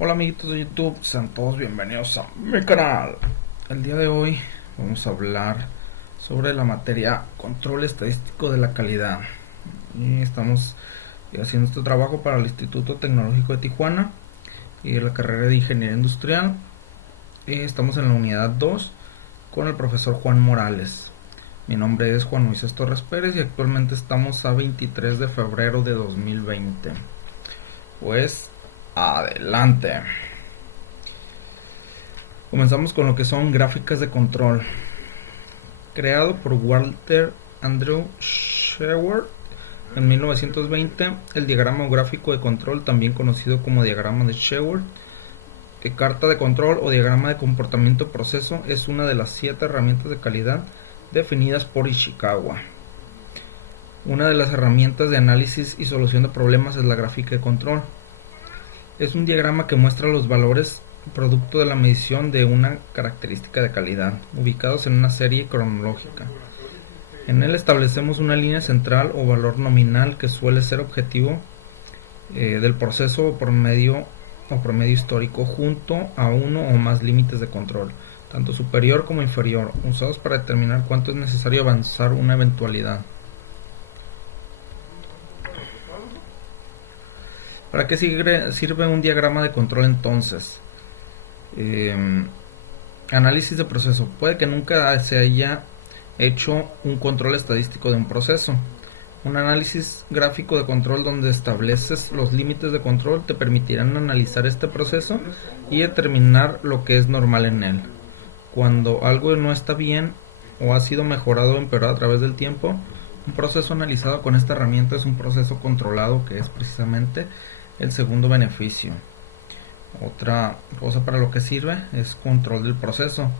Hola amiguitos de YouTube, sean todos bienvenidos a mi canal. El día de hoy vamos a hablar sobre la materia control estadístico de la calidad. Y estamos haciendo este trabajo para el Instituto Tecnológico de Tijuana y la carrera de Ingeniería Industrial. Y estamos en la unidad 2 con el profesor Juan Morales. Mi nombre es Juan Moisés Torres Pérez y actualmente estamos a 23 de febrero de 2020. Pues adelante. Comenzamos con lo que son gráficas de control. Creado por Walter Andrew Sheward en 1920, el diagrama gráfico de control, también conocido como diagrama de Sheward, carta de control o diagrama de comportamiento proceso, es una de las 7 herramientas de calidad definidas por Ishikawa. Una de las herramientas de análisis y solución de problemas es la gráfica de control. Es un diagrama que muestra los valores producto de la medición de una característica de calidad, ubicados en una serie cronológica. En él establecemos una línea central o valor nominal que suele ser objetivo del proceso o promedio histórico, junto a uno o más límites de control, tanto superior como inferior, usados para determinar cuánto es necesario avanzar una eventualidad. ¿Para qué sirve un diagrama de control entonces? Análisis de proceso. Puede que nunca se haya hecho un control estadístico de un proceso. Un análisis gráfico de control donde estableces los límites de control te permitirán analizar este proceso y determinar lo que es normal en él. Cuando algo no está bien o ha sido mejorado o empeorado a través del tiempo, un proceso analizado con esta herramienta es un proceso controlado, que es precisamente el segundo beneficio. Otra cosa para lo que sirve es control del proceso.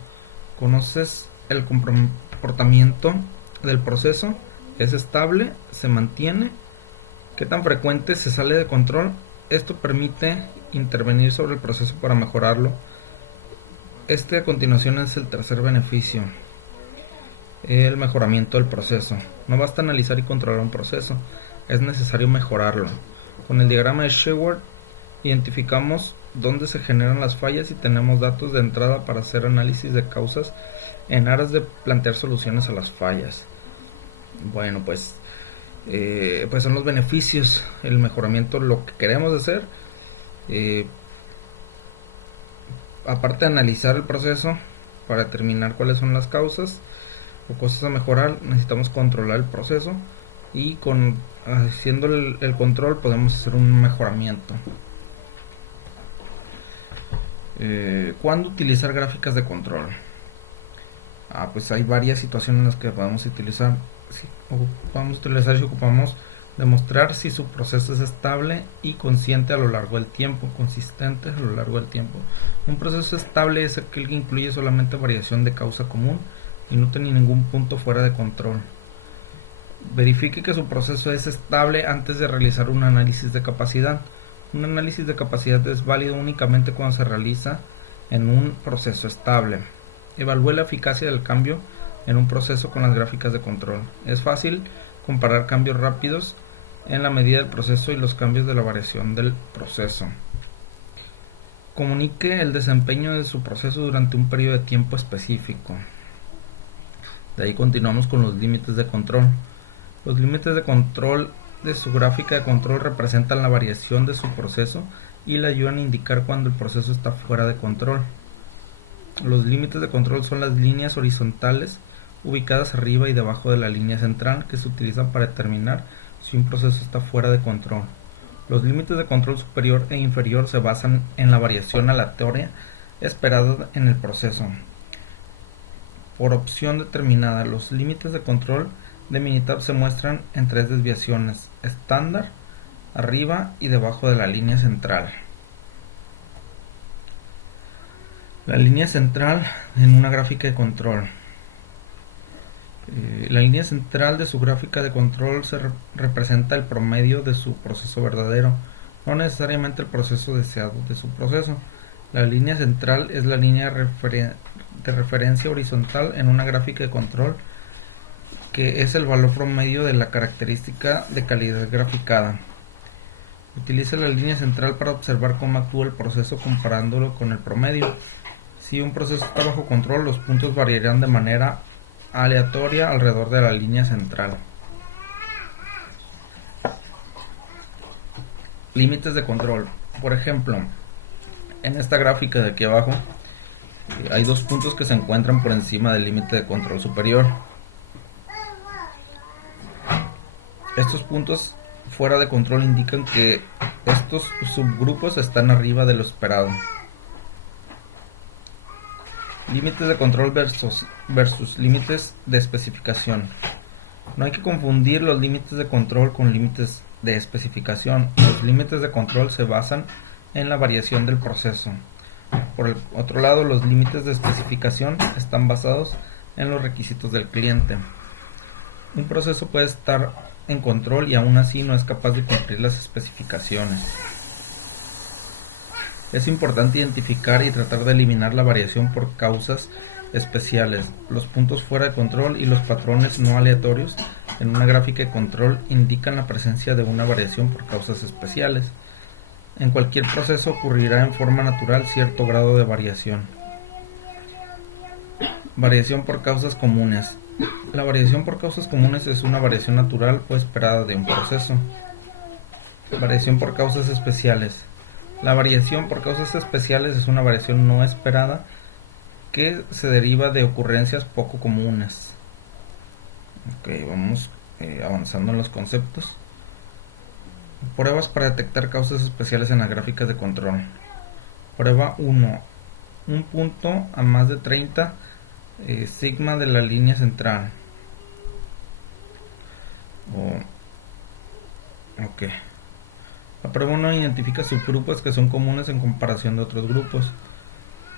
Conoces el comportamiento del proceso, es estable, se mantiene, qué tan frecuente se sale de control. Esto permite intervenir sobre el proceso para mejorarlo. Este a continuación es el tercer beneficio, el mejoramiento del proceso. No basta analizar y controlar un proceso, es necesario mejorarlo. Con el diagrama de Sheward identificamos dónde se generan las fallas y tenemos datos de entrada para hacer análisis de causas en aras de plantear soluciones a las fallas. Bueno, pues son los beneficios, el mejoramiento, lo que queremos hacer. Aparte de analizar el proceso para determinar cuáles son las causas o cosas a mejorar, necesitamos controlar el proceso, y haciendo el control podemos hacer un mejoramiento. ¿Cuándo utilizar gráficas de control? Pues hay varias situaciones en las que podemos utilizar. Si ocupamos demostrar si su proceso es estable y consistente a lo largo del tiempo. Un proceso estable es aquel que incluye solamente variación de causa común y no tiene ningún punto fuera de control. Verifique que su proceso es estable antes de realizar un análisis de capacidad. Un análisis de capacidad es válido únicamente cuando se realiza en un proceso estable. Evalúe la eficacia del cambio en un proceso con las gráficas de control. Es fácil comparar cambios rápidos en la medida del proceso y los cambios de la variación del proceso. Comunique el desempeño de su proceso durante un periodo de tiempo específico. De ahí continuamos con los límites de control. Los límites de control de su gráfica de control representan la variación de su proceso y le ayudan a indicar cuando el proceso está fuera de control. Los límites de control son las líneas horizontales ubicadas arriba y debajo de la línea central que se utilizan para determinar si un proceso está fuera de control. Los límites de control superior e inferior se basan en la variación aleatoria esperada en el proceso. Por opción determinada, los límites de control de Minitab se muestran en 3 desviaciones: estándar, arriba y debajo de la línea central. La línea central en una gráfica de control. La línea central de su gráfica de control representa el promedio de su proceso verdadero, no necesariamente el proceso deseado de su proceso. La línea central es la línea de referencia horizontal en una gráfica de control, que es el valor promedio de la característica de calidad graficada. Utiliza la línea central para observar cómo actúa el proceso comparándolo con el promedio. Si un proceso está bajo control, los puntos variarán de manera aleatoria alrededor de la línea central. Límites de control. Por ejemplo, en esta gráfica de aquí abajo hay dos puntos que se encuentran por encima del límite de control superior. Estos puntos fuera de control indican que estos subgrupos están arriba de lo esperado. Límites de control versus límites de especificación. No hay que confundir los límites de control con límites de especificación. Los límites de control se basan en la variación del proceso. Por el otro lado, los límites de especificación están basados en los requisitos del cliente. Un proceso puede estar en control y aún así no es capaz de cumplir las especificaciones. Es importante identificar y tratar de eliminar la variación por causas especiales. Los puntos fuera de control y los patrones no aleatorios en una gráfica de control indican la presencia de una variación por causas especiales. En cualquier proceso ocurrirá en forma natural cierto grado de variación. Variación por causas comunes. La variación por causas comunes es una variación natural o esperada de un proceso. Variación por causas especiales. La variación por causas especiales es una variación no esperada que se deriva de ocurrencias poco comunes. Ok, vamos avanzando en los conceptos. Pruebas para detectar causas especiales en las gráficas de control. Prueba 1. Un punto a más de 30 sigma de la línea central. Ok. La prueba 1 identifica subgrupos que son comunes en comparación de otros grupos.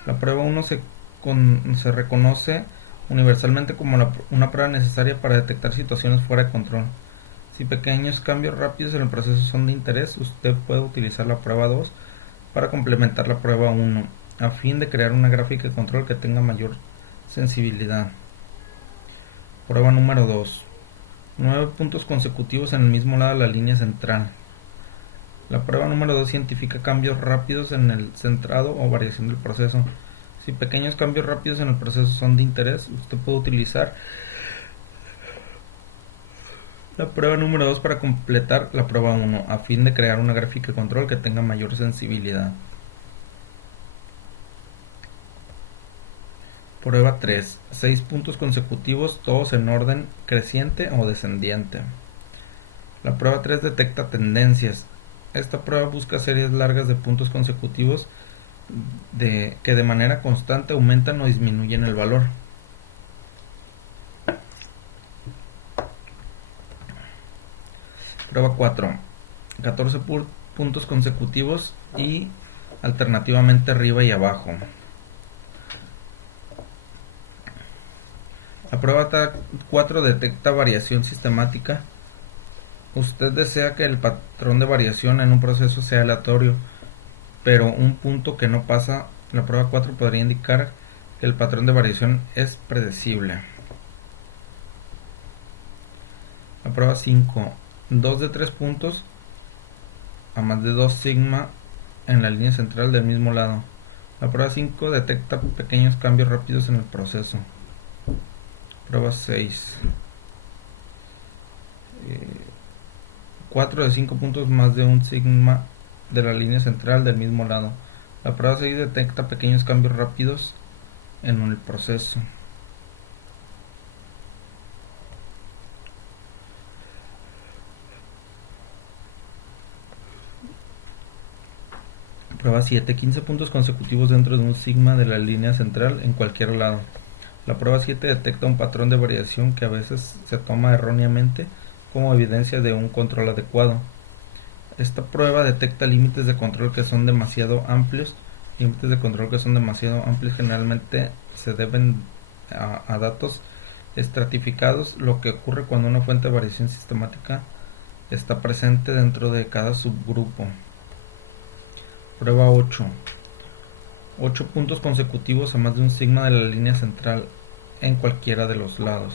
La prueba 1 se reconoce universalmente como una prueba necesaria para detectar situaciones fuera de control. Si pequeños cambios rápidos en el proceso son de interés, usted puede utilizar la prueba 2 para complementar la prueba 1, a fin de crear una gráfica de control que tenga mayor sensibilidad. Prueba número 2. 9 puntos consecutivos en el mismo lado de la línea central. La prueba número 2 identifica cambios rápidos en el centrado o variación del proceso. Si pequeños cambios rápidos en el proceso son de interés, usted puede utilizar la prueba número 2 para completar la prueba 1, a fin de crear una gráfica de control que tenga mayor sensibilidad. Prueba 3. 6 puntos consecutivos, todos en orden creciente o descendiente. La prueba 3 detecta tendencias. Esta prueba busca series largas de puntos consecutivos que de manera constante aumentan o disminuyen el valor. Prueba 4. 14 puntos consecutivos y alternativamente arriba y abajo. La prueba 4 detecta variación sistemática. Usted desea que el patrón de variación en un proceso sea aleatorio, pero un punto que no pasa la prueba 4 podría indicar que el patrón de variación es predecible. La prueba 5. 2 de 3 puntos a más de 2 sigma en la línea central del mismo lado. La prueba 5 detecta pequeños cambios rápidos en el proceso. Prueba 6. 4 de 5 puntos más de 1 sigma de la línea central del mismo lado. La prueba 6 detecta pequeños cambios rápidos en el proceso. Prueba 7. 15 puntos consecutivos dentro de un sigma de la línea central en cualquier lado. La prueba 7 detecta un patrón de variación que a veces se toma erróneamente como evidencia de un control adecuado. Esta prueba detecta límites de control que son demasiado amplios. Límites de control que son demasiado amplios generalmente se deben a datos estratificados, lo que ocurre cuando una fuente de variación sistemática está presente dentro de cada subgrupo. Prueba 8. 8 puntos consecutivos a más de un sigma de la línea central en cualquiera de los lados.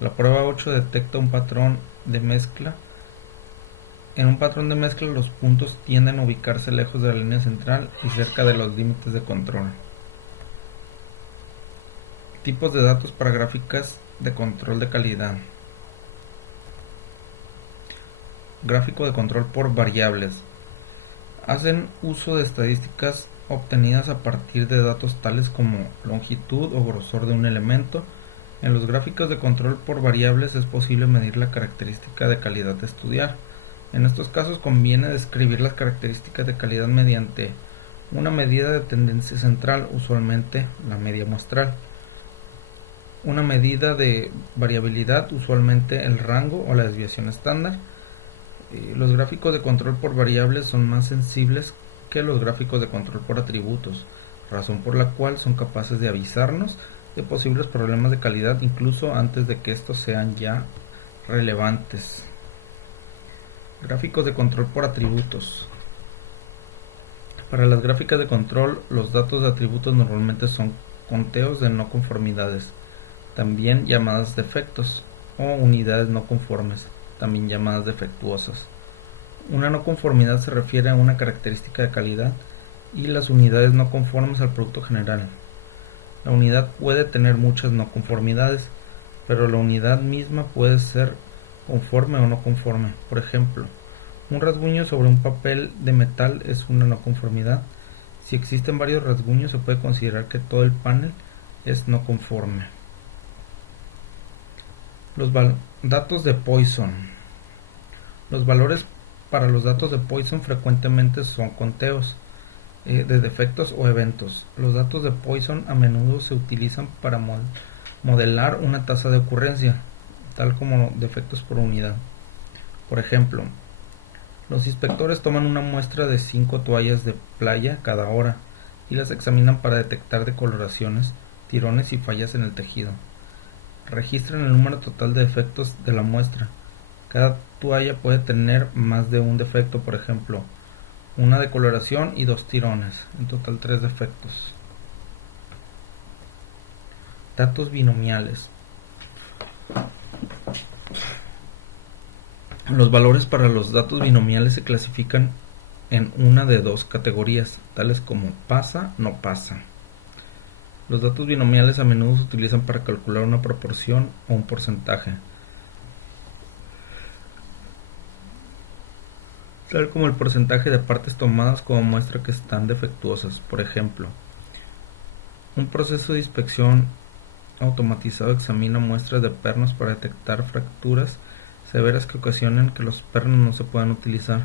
La prueba 8 detecta un patrón de mezcla En un patrón de mezcla los puntos tienden a ubicarse lejos de la línea central y cerca de los límites de control. Tipos de datos para gráficas de control de calidad. Gráfico de control por variables. Hacen uso de estadísticas obtenidas a partir de datos tales como longitud o grosor de un elemento. En los gráficos de control por variables es posible medir la característica de calidad de estudiar. En estos casos conviene describir las características de calidad mediante una medida de tendencia central, usualmente la media muestral, una medida de variabilidad, usualmente el rango o la desviación estándar. Los gráficos de control por variables son más sensibles que los gráficos de control por atributos, razón por la cual son capaces de avisarnos de posibles problemas de calidad incluso antes de que estos sean ya relevantes. Gráficos de control por atributos. Para las gráficas de control, los datos de atributos normalmente son conteos de no conformidades, también llamadas defectos, o unidades no conformes, también llamadas defectuosas. Una no conformidad se refiere a una característica de calidad y las unidades no conformes al producto general. La unidad puede tener muchas no conformidades, pero la unidad misma puede ser conforme o no conforme. Por ejemplo, un rasguño sobre un papel de metal es una no conformidad. Si existen varios rasguños, se puede considerar que todo el panel es no conforme. Los datos de Poisson. Los valores para los datos de Poisson frecuentemente son conteos de defectos o eventos. Los datos de Poisson a menudo se utilizan para modelar una tasa de ocurrencia, tal como defectos por unidad. Por ejemplo, los inspectores toman una muestra de 5 toallas de playa cada hora y las examinan para detectar decoloraciones, tirones y fallas en el tejido. Registran el número total de defectos de la muestra. Cada toalla puede tener más de un defecto, por ejemplo, una decoloración y 2 tirones, en total 3 defectos. Datos binomiales. Los valores para los datos binomiales se clasifican en una de dos categorías, tales como pasa, no pasa. Los datos binomiales a menudo se utilizan para calcular una proporción o un porcentaje, tal como el porcentaje de partes tomadas como muestra que están defectuosas. Por ejemplo, un proceso de inspección automatizado examina muestras de pernos para detectar fracturas severas que ocasionan que los pernos no se puedan utilizar.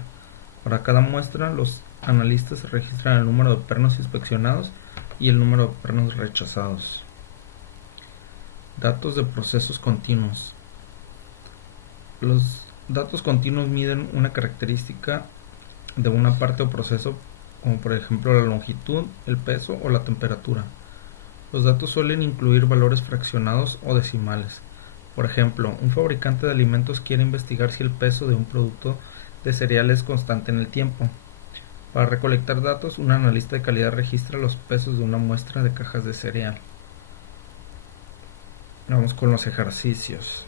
Para cada muestra, los analistas registran el número de pernos inspeccionados y el número de pernos rechazados. Datos de procesos continuos. Los datos continuos miden una característica de una parte o proceso, como por ejemplo la longitud, el peso o la temperatura. Los datos suelen incluir valores fraccionados o decimales. Por ejemplo, un fabricante de alimentos quiere investigar si el peso de un producto de cereal es constante en el tiempo. Para recolectar datos, un analista de calidad registra los pesos de una muestra de cajas de cereal. Vamos con los ejercicios.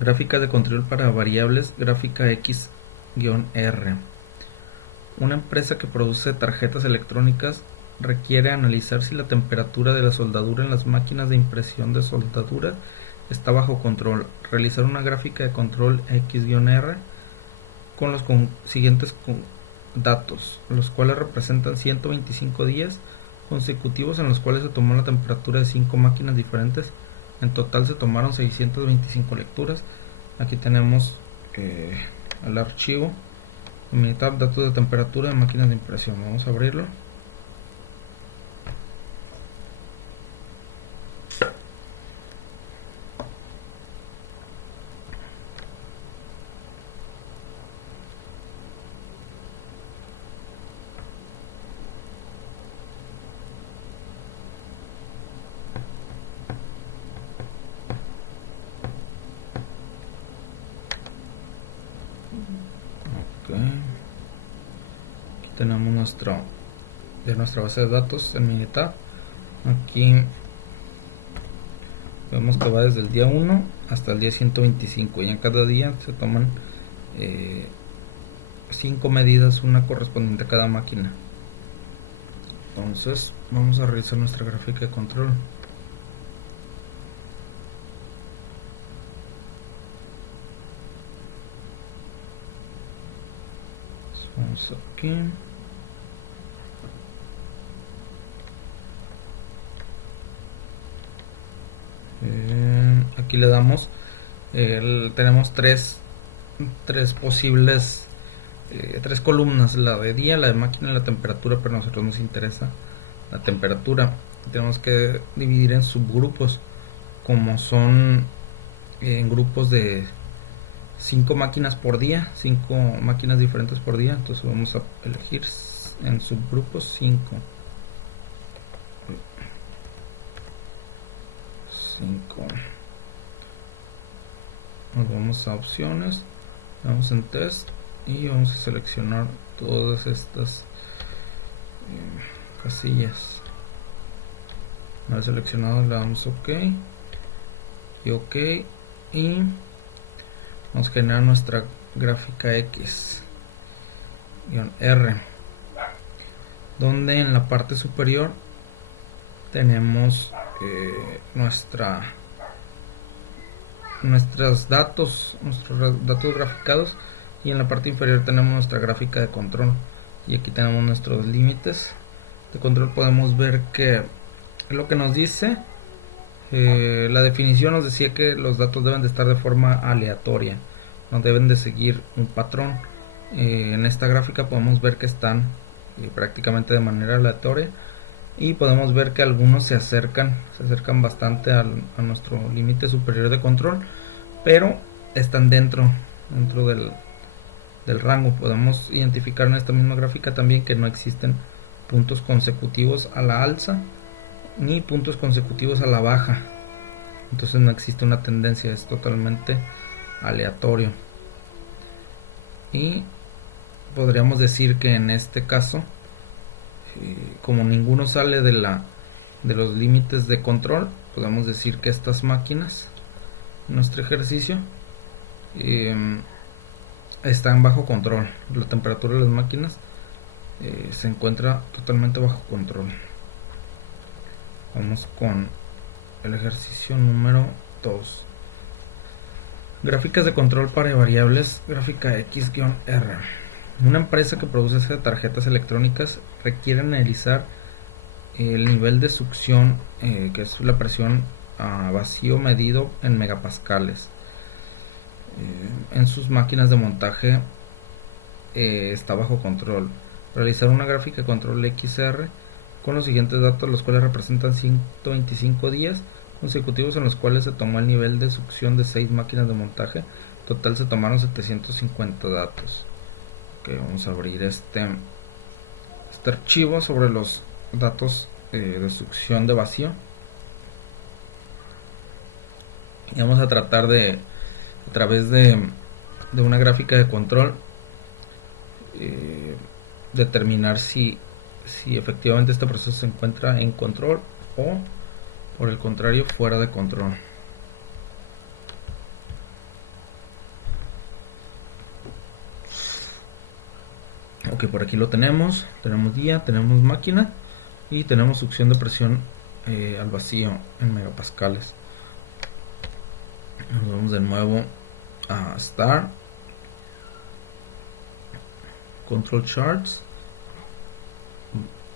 Gráfica de control para variables, gráfica X-R. Una empresa que produce tarjetas electrónicas requiere analizar si la temperatura de la soldadura en las máquinas de impresión de soldadura está bajo control. Realizar una gráfica de control X-R con los siguientes datos, los cuales representan 125 días consecutivos en los cuales se tomó la temperatura de 5 máquinas diferentes. En total se tomaron 625 lecturas. Aquí tenemos el archivo Minitab, datos de temperatura de máquinas de impresión. Vamos a abrirlo. Aquí tenemos nuestra base de datos en Minitab. Aquí Vemos que va desde el día 1 hasta el día 125 y en cada día se toman 5 medidas, una correspondiente a cada máquina. Entonces vamos a revisar nuestra gráfica de control. Vamos aquí. Aquí le damos, tenemos tres posibles, tres columnas, la de día, la de máquina y la temperatura, pero a nosotros nos interesa la temperatura. Tenemos que dividir en subgrupos, como son en grupos de 5 máquinas por día, 5 máquinas diferentes por día. Entonces vamos a elegir en subgrupos 5. Nos vamos a opciones, vamos en test y vamos a seleccionar todas estas casillas. Una vez seleccionado le damos OK y OK y vamos a generar nuestra gráfica X-R, donde en la parte superior tenemos nuestros datos graficados, y en la parte inferior tenemos nuestra gráfica de control, y aquí tenemos nuestros límites de control. Podemos ver que lo que nos dice, la definición nos decía que los datos deben de estar de forma aleatoria, no deben de seguir un patrón. En esta gráfica podemos ver que están prácticamente de manera aleatoria, y podemos ver que algunos se acercan bastante a nuestro límite superior de control, pero están dentro del rango. Podemos identificar en esta misma gráfica también que no existen puntos consecutivos a la alza ni puntos consecutivos a la baja, entonces no existe una tendencia, es totalmente aleatorio. Y podríamos decir que en este caso, como ninguno sale de los límites de control, podemos decir que estas máquinas, nuestro ejercicio, están bajo control. La temperatura de las máquinas se encuentra totalmente bajo control. Vamos con el ejercicio número 2. Gráficas de control para variables, gráfica X-R. Una empresa que produce tarjetas electrónicas requiere analizar el nivel de succión, que es la presión a vacío medido en megapascales. En sus máquinas de montaje está bajo control. Realizar una gráfica de control XR con los siguientes datos, los cuales representan 125 días consecutivos en los cuales se tomó el nivel de succión de 6 máquinas de montaje. Total se tomaron 750 datos. Vamos a abrir este archivo sobre los datos de succión de vacío, y vamos a tratar de, a través de una gráfica de control, determinar si efectivamente este proceso se encuentra en control o por el contrario fuera de control. Ok, por aquí lo tenemos día, tenemos máquina y tenemos succión de presión al vacío en megapascales. Nos vamos de nuevo a Start, Control Charts,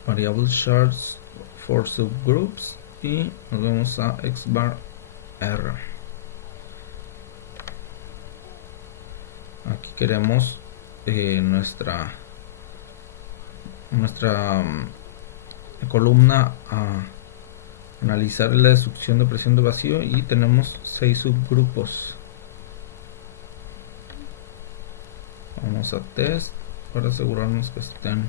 Variable Charts for Subgroups, y nos vamos a X-Bar R. Aquí queremos nuestra columna a analizar la succión de presión de vacío, y tenemos 6 subgrupos. Vamos a test para asegurarnos que estén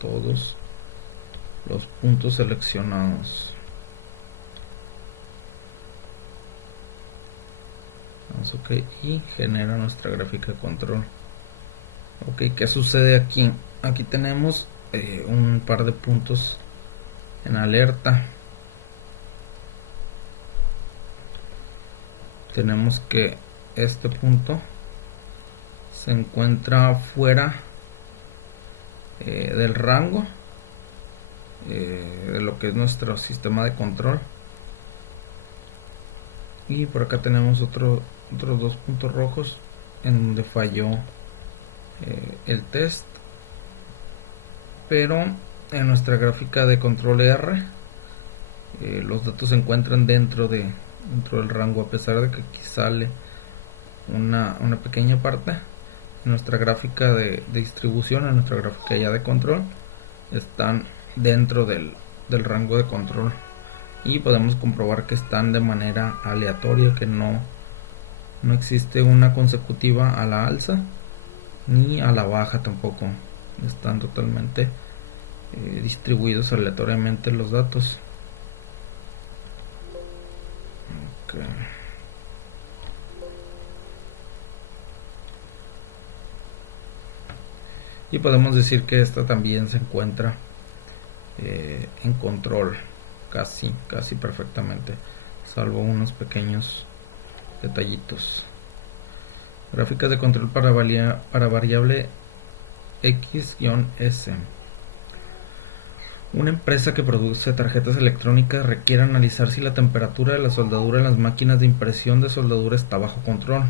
todos los puntos seleccionados. Vamos OK y genera nuestra gráfica de control. Ok, ¿qué sucede aquí? Aquí tenemos un par de puntos en alerta. tenemos que este punto se encuentra fuera del rango de lo que es nuestro sistema de control. Y por acá tenemos otros dos puntos rojos en donde falló el test, pero en nuestra gráfica de control R los datos se encuentran dentro del rango, a pesar de que aquí sale una pequeña parte. En nuestra gráfica de distribución, en nuestra gráfica ya de control, están dentro del rango de control, y podemos comprobar que están de manera aleatoria, que no existe una consecutiva a la alza ni a la baja tampoco. Están totalmente distribuidos aleatoriamente los datos. Okay. Y podemos decir que esta también se encuentra en control casi perfectamente, salvo unos pequeños detallitos. Gráficas de control para variable X-S. Una empresa que produce tarjetas electrónicas requiere analizar si la temperatura de la soldadura en las máquinas de impresión de soldadura está bajo control.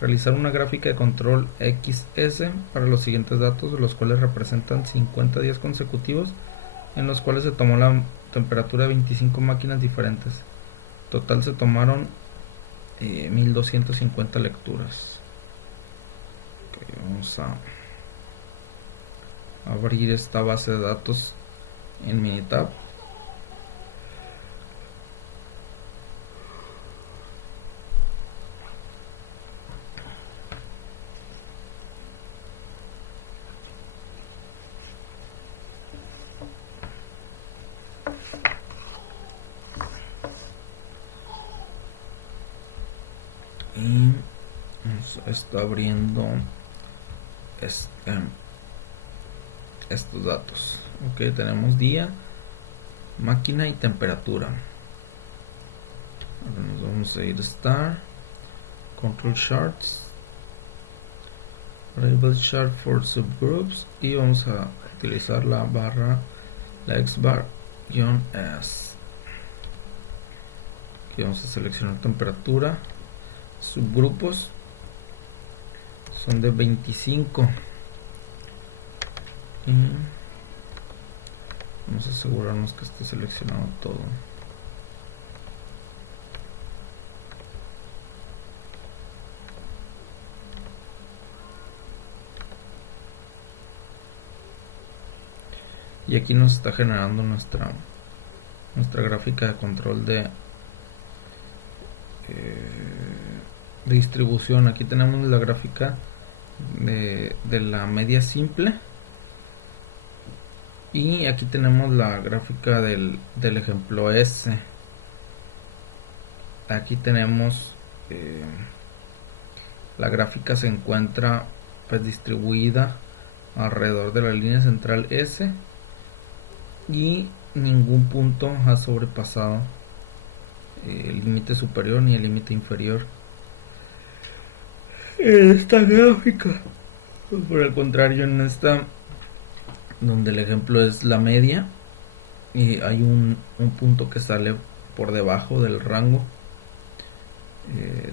Realizar una gráfica de control XS para los siguientes datos, los cuales representan 50 días consecutivos en los cuales se tomó la temperatura de 25 máquinas diferentes. Total se tomaron 1250 lecturas. Okay, vamos a abrir esta base de datos en Minitab. Y está abriendo estos datos. Ok, tenemos día, máquina y temperatura. Ahora nos vamos a ir a Start, Control Charts, Variable Chart for Subgroups, y vamos a utilizar la X-bar-S. Aquí vamos a seleccionar temperatura. Subgrupos son de 25. Vamos a asegurarnos que esté seleccionado todo. Y aquí nos está generando nuestra gráfica de control de distribución. Aquí tenemos la gráfica de la media simple, y aquí tenemos la gráfica del ejemplo S. Aquí tenemos la gráfica se encuentra pues distribuida alrededor de la línea central S, y ningún punto ha sobrepasado el límite superior ni el límite inferior en esta gráfica. Por el contrario, en esta, donde el ejemplo es la media, y hay un punto que sale por debajo del rango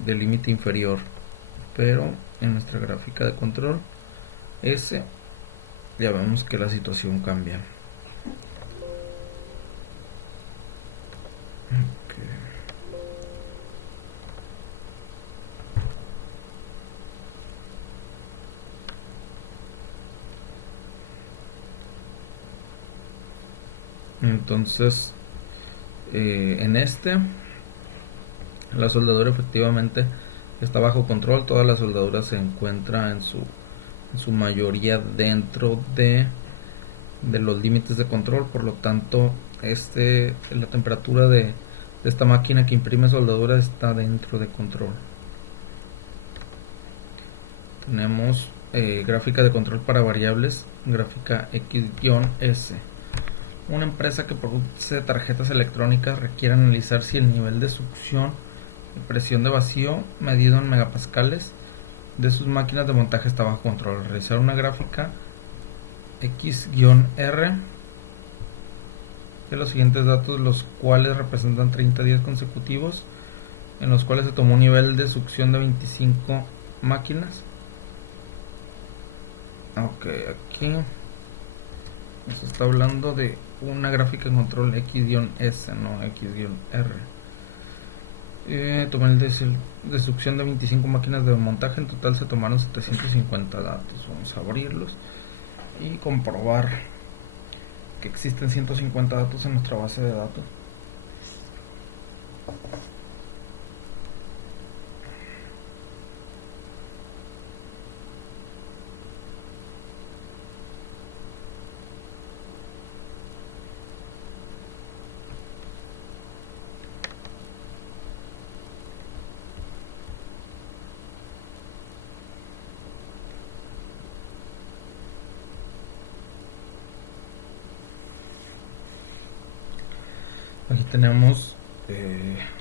del límite inferior. Pero en nuestra gráfica de control S ya vemos que la situación cambia. Entonces en la soldadura efectivamente está bajo control. Toda la soldadura se encuentra en su mayoría dentro de los límites de control. Por lo tanto, la temperatura de esta máquina que imprime soldadura está dentro de control. Tenemos gráfica de control para variables, gráfica X-S. Una empresa que produce tarjetas electrónicas requiere analizar si el nivel de succión presión de vacío medido en megapascales de sus máquinas de montaje está bajo control. Realizar una gráfica X-R de los siguientes datos, los cuales representan 30 días consecutivos en los cuales se tomó un nivel de succión de 25 máquinas. Ok, aquí nos está hablando de una gráfica de control X-S, no X-R. Tomé el de succión de 25 máquinas de montaje. En total se tomaron 750 datos. Vamos a abrirlos y comprobar que existen 150 datos en nuestra base de datos. Aquí tenemos,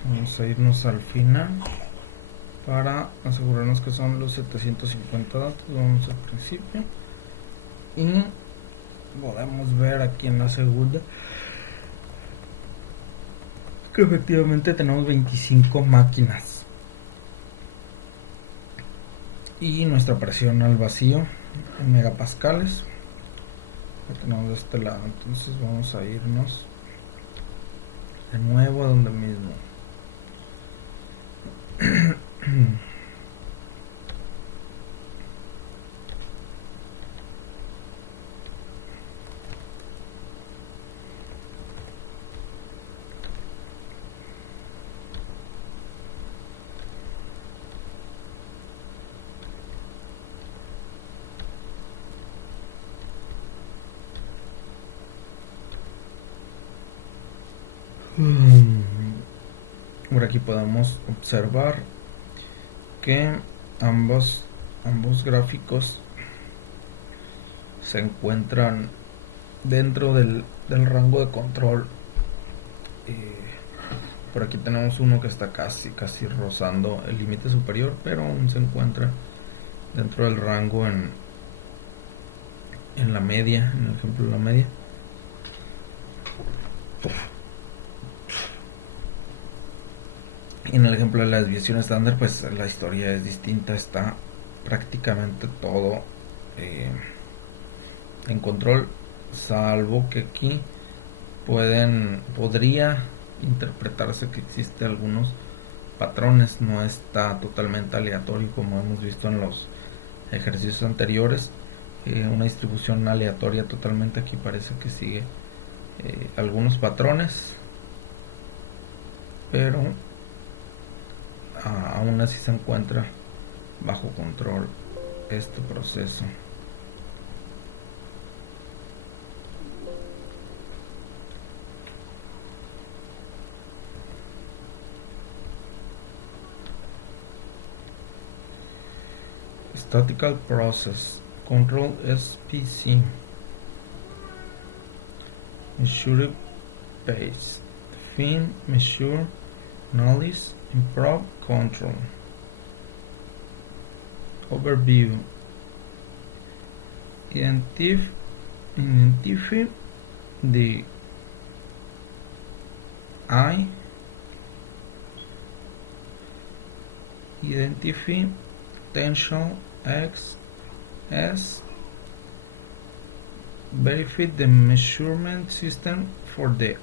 vamos a irnos al final para asegurarnos que son los 750 datos. Vamos al principio y podemos ver aquí en la segunda que efectivamente tenemos 25 máquinas y nuestra presión al vacío en megapascales. Lo tenemos de este lado, entonces vamos a irnos de nuevo a donde mismo. Por aquí podemos observar que ambos gráficos se encuentran dentro del rango de control. Por aquí tenemos uno que está casi rozando el límite superior, pero aún se encuentra dentro del rango en la media, en el ejemplo de la media. Y en el ejemplo de la desviación estándar, pues la historia es distinta, está prácticamente todo en control, salvo que aquí podría interpretarse que existen algunos patrones, no está totalmente aleatorio como hemos visto en los ejercicios anteriores. Una distribución aleatoria totalmente, aquí parece que sigue algunos patrones, pero aún así se encuentra bajo control este proceso. Statistical process control SPC. Measure pace, define, measure, analyze, improve, control. Overview. Identify the I. Identify potential X S. Verify the measurement system for the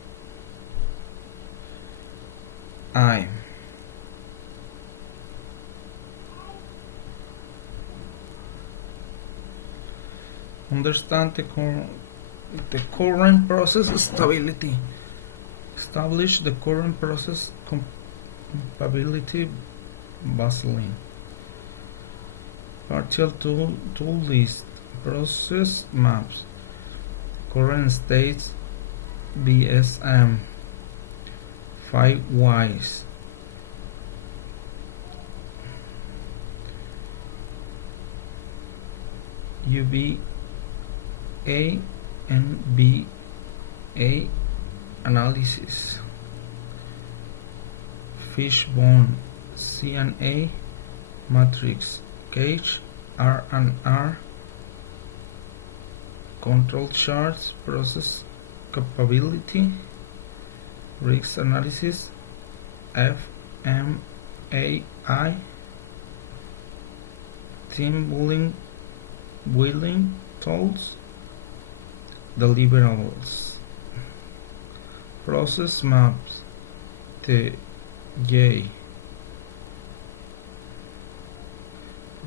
I. Understand the current process stability. Establish the current process compatibility baseline. Partial tool list. Process maps. Current states BSM. 5 Ys. UV A and B A analysis. Fishbone C and A, matrix, gauge, R and R, control charts, process capability, risk analysis, FMAI, team building tools, deliverables, process maps, TJ,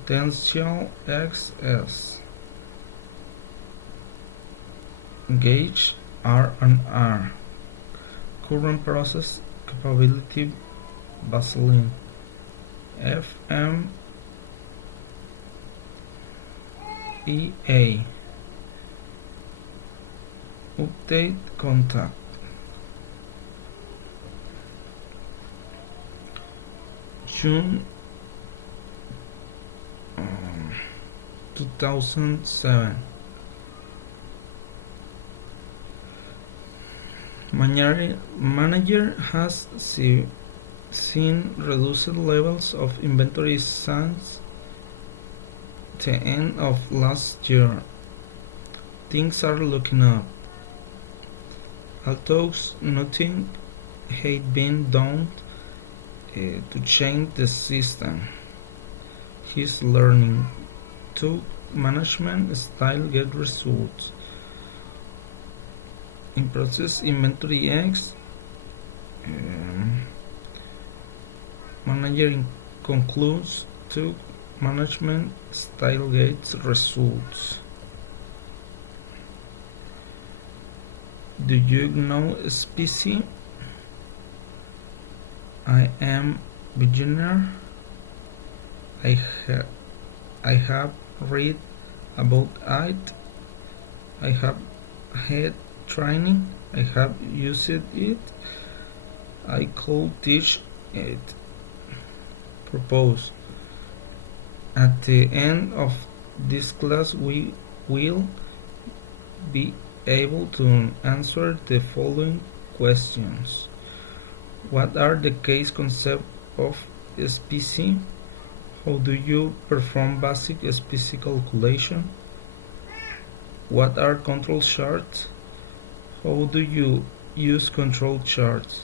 potential XS, gauge R and R, current process capability Vaseline, FMEA, update contact. June 2007. Manager has seen reduced levels of inventory since the end of last year. Things are looking up. Although nothing had been done to change the system, he's learning to management style get results. In process inventory X, manager concludes to management style gets results. Do you know SPC? I am beginner. I have read about it. I have had training. I have used it. I could teach it. Propose. At the end of this class, we will be able to answer the following questions. What are the case concepts of SPC? How do you perform basic SPC calculation? What are control charts? How do you use control charts?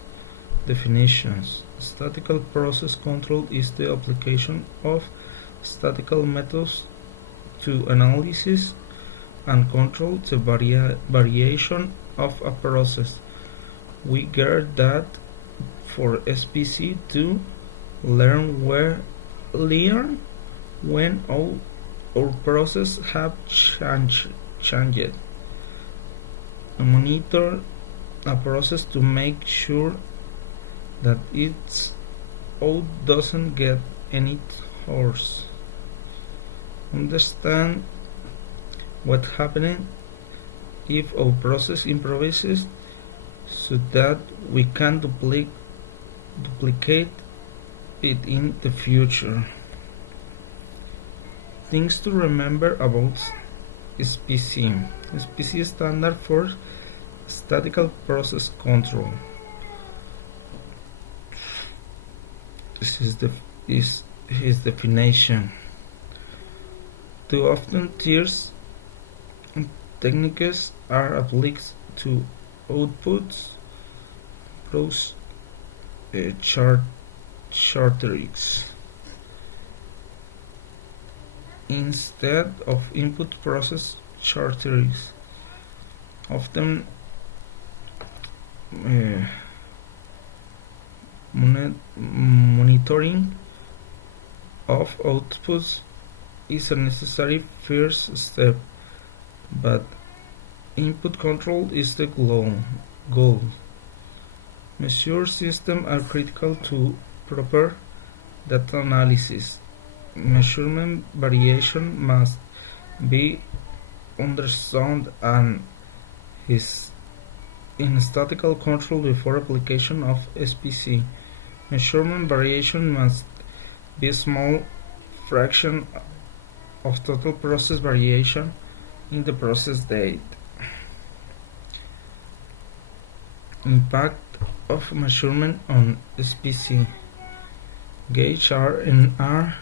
Definitions. Statistical process control is the application of statistical methods to analysis and control the variation of a process. We get that for SPC to learn when our process have changed. Monitor a process to make sure that its out doesn't get any worse. Understand what happened if our process improvises so that we can duplicate it in the future. Things to remember about SPC. SPC standard for statistical process control. This is his definition. Too often tiers techniques are applied to outputs, process characteristics instead of input process characteristics. Often monitoring of outputs is a necessary first step, but input control is the goal. Measure systems are critical to proper data analysis. Measurement variation must be understood and is in statistical control before application of SPC. Measurement variation must be a small fraction of total process variation in the process date. Impact of measurement on SPC. Gauge R and R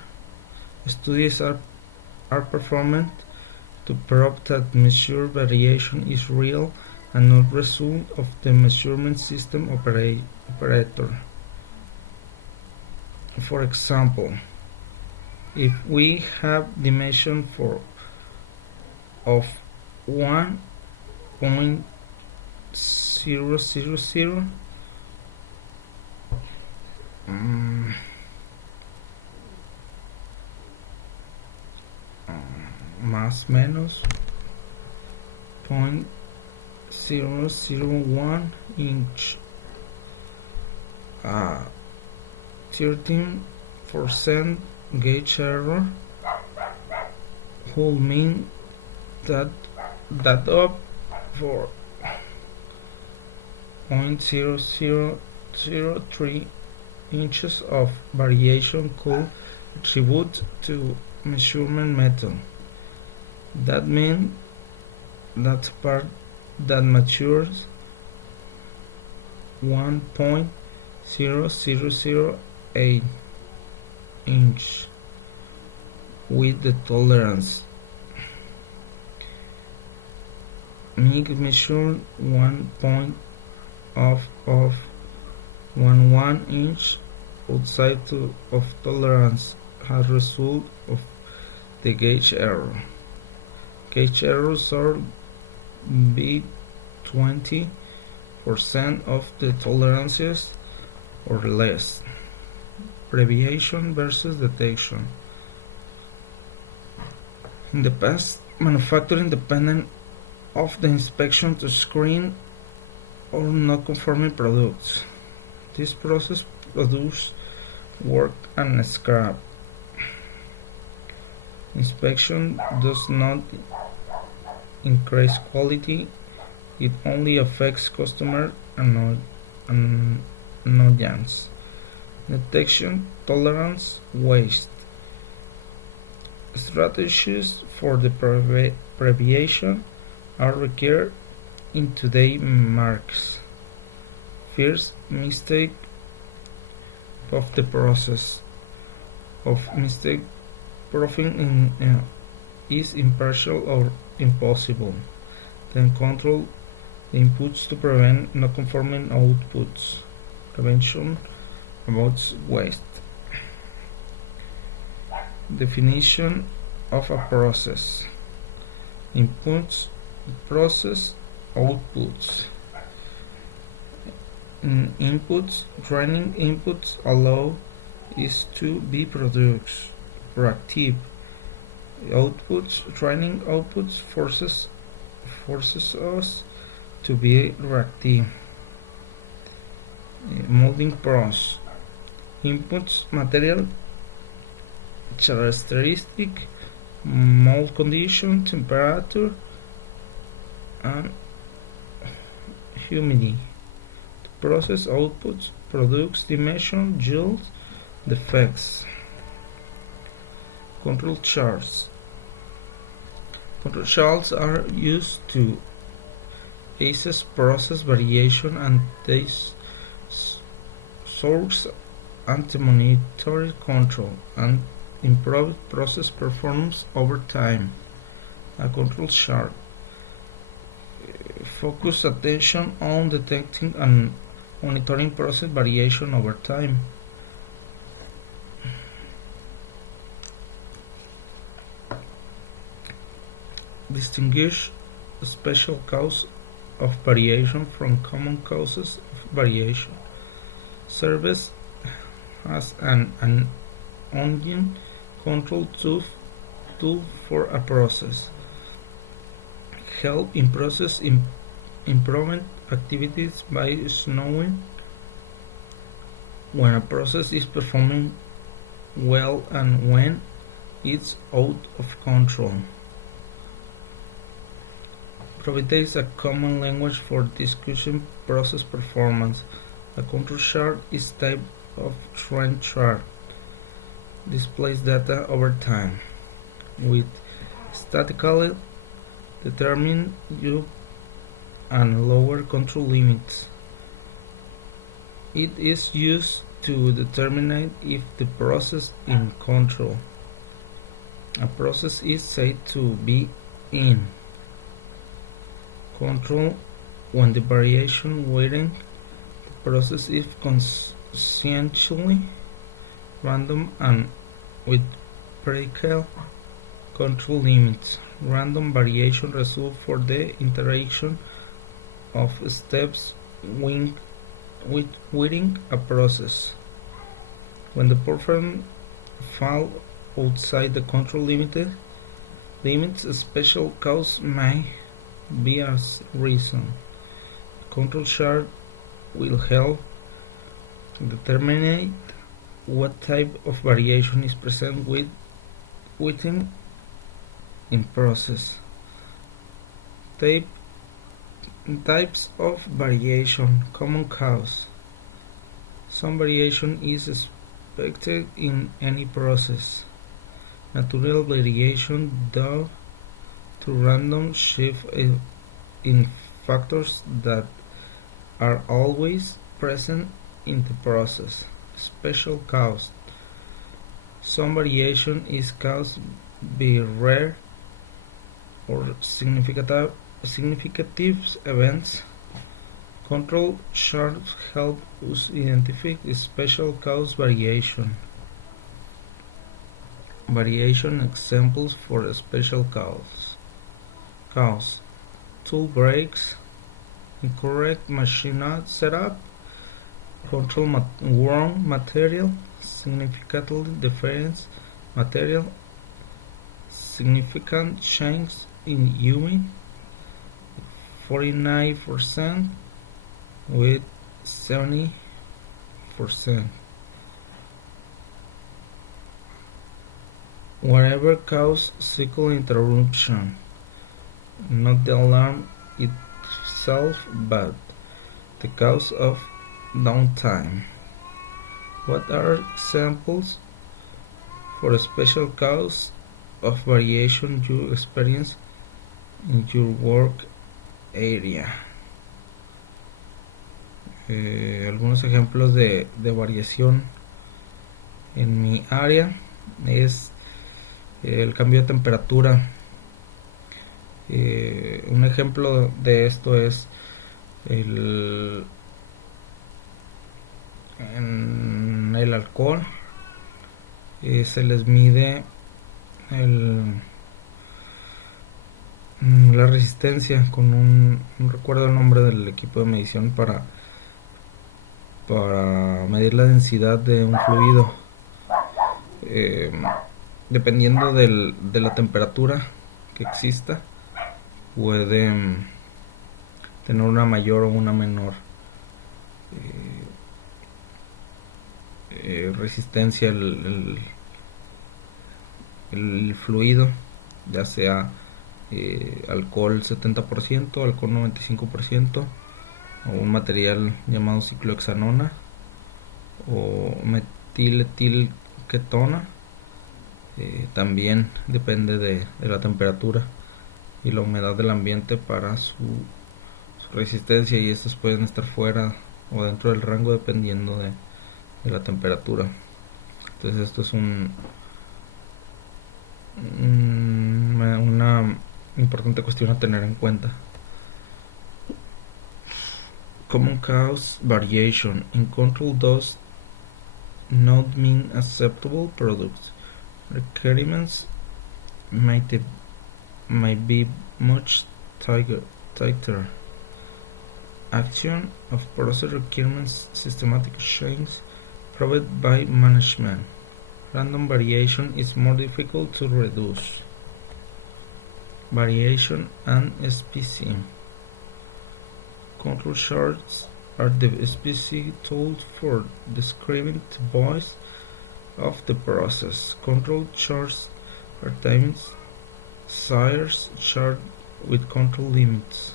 studies are performed to prove that measured variation is real and not result of the measurement system operator. For example, if we have dimension of 1.000 más menos 0.001 inch, 13% gauge error would mean that up for 0.0003 inches of variation could attribute to measurement method. That means that part that matures 1.0008 inch with the tolerance measure 1.11 inch outside of tolerance as result of the gauge error. Gauge errors are be 20% of the tolerances or less. Previation versus detection. In the past, manufacturing depended of the inspection to screen or not conforming products. This process produced work and scrap. Inspection does not increase quality, it only affects customer annoyance. Detection, tolerance, waste. Strategies for the previation are required in today's markets. First, mistake of the process of mistake proofing is impartial or impossible. Then control the inputs to prevent non-conforming outputs. Prevention about waste. Definition of a process. Inputs, process, outputs. Inputs, training inputs allow is to be produced. Proactive. Outputs, training outputs forces us to be reactive. Molding process. Inputs, material, characteristic, mold condition, temperature, and humidity. The process outputs, products, dimension, yields, defects. Control charts. Control charts are used to assess process variation and they source anti-monitoring control and improve process performance over time. A control chart focus attention on detecting and monitoring process variation over time. Distinguish special cause of variation from common causes of variation. Service has an onion control tool for a process. Help in process improvement activities by knowing when a process is performing well and when it's out of control. Probability is a common language for discussing process performance. A control chart is a type of trend chart. Displays data over time with statically determined up and lower control limits. It is used to determine if the process in control. A process is said to be in control when the variation within the process is conscientiously random and with practical control limits. Random variation results for the interaction of steps within a process. When the performance falls outside the control limits, a special cause may be a reason. The control chart will help determine what type of variation is present within in process. Types of variation. Common cause. Some variation is expected in any process. Natural variation due to random shift in factors that are always present in the process. Special cause. Some variation is caused by rare or significant events. Control charts help us identify special cause variation. Variation examples for a special cause. Tool breaks, incorrect machine setup, control worn material, significantly different material, significant change in humid, 49% with 70%. Whatever cause cycle interruption, not the alarm itself but the cause of downtime. What are examples for a special cause of variation you experience in your work area? Algunos ejemplos de variación en mi área es el cambio de temperatura. Un ejemplo de esto es en el alcohol. Se les mide la resistencia con no recuerdo el nombre del equipo de medición para medir la densidad de un fluido. Dependiendo de la temperatura que exista, puede tener una mayor o una menor resistencia el fluido, ya sea alcohol 70%, alcohol 95%, o un material llamado ciclohexanona o metiletilketona. También depende de la temperatura y la humedad del ambiente para su resistencia, y estos pueden estar fuera o dentro del rango dependiendo de la temperatura. Entonces esto es una importante cuestión a tener en cuenta. Common cause variation in control does not mean acceptable products. Requirements might be much tighter. Action of process requirements systematic change proved by management. Random variation is more difficult to reduce. Variation and SPC. Control charts are the SPC tools for describing the voice of the process. Control charts are time series chart with control limits.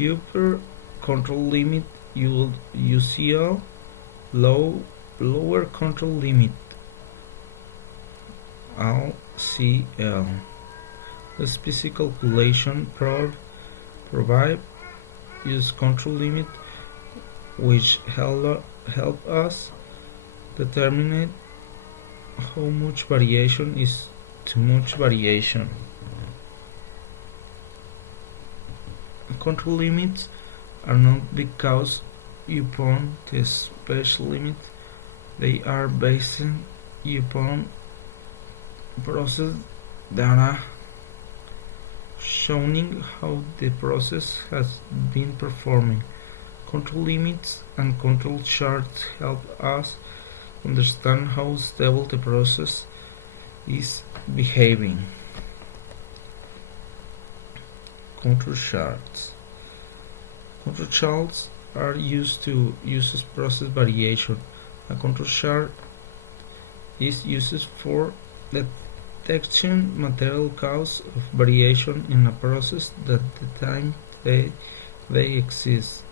Upper control limit UCL, lower control limit LCL. The SPC calculation provide use control limit which help us determine how much variation is too much variation. Control limits are not because upon the special limit, they are based upon process data showing how the process has been performing. Control limits and control charts help us understand how stable the process is behaving. Control charts. Control charts are used to use process variation. A control chart is used for detection material cause of variation in a process at the time they exist,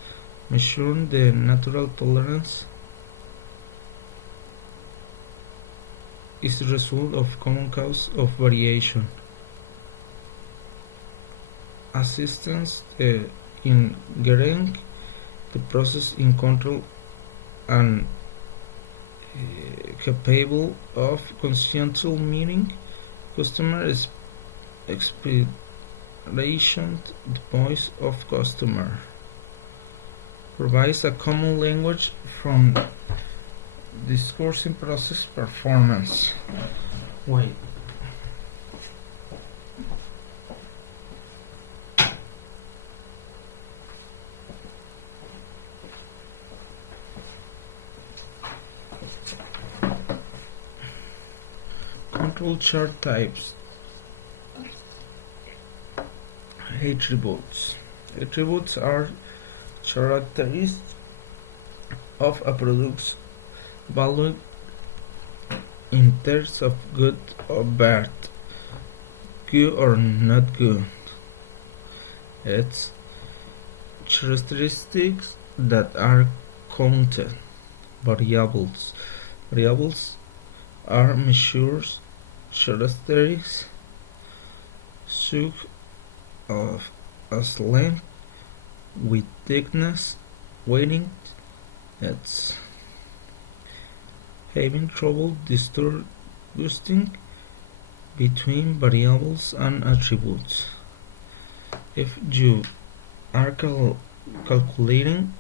measuring the natural tolerance is the result of common cause of variation. Assistance in getting the process in control and capable of consciential meeting customer expectations, the voice of customer provides a common language from discoursing process performance. Wait. Control chart types. Attributes. Attributes are characteristics of a product's value in terms of good or bad, good or not good. It's characteristics that are counted. Variables. Variables are measures characteristics such as length, width, thickness, weighting. That's having trouble distinguishing between variables and attributes. If you are calculating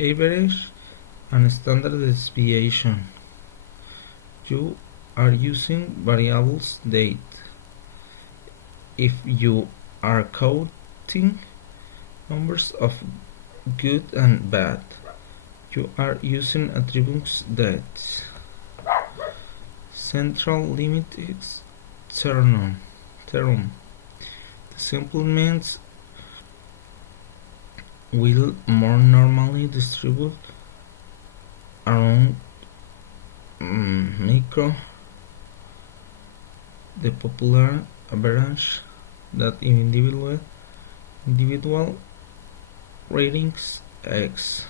average and standard deviation, you are using variables date. If you are counting numbers of good and bad, you are using attributes dates. Central limit is theorem. The simple means will more normally distribute around micro the popular average that individual ratings X.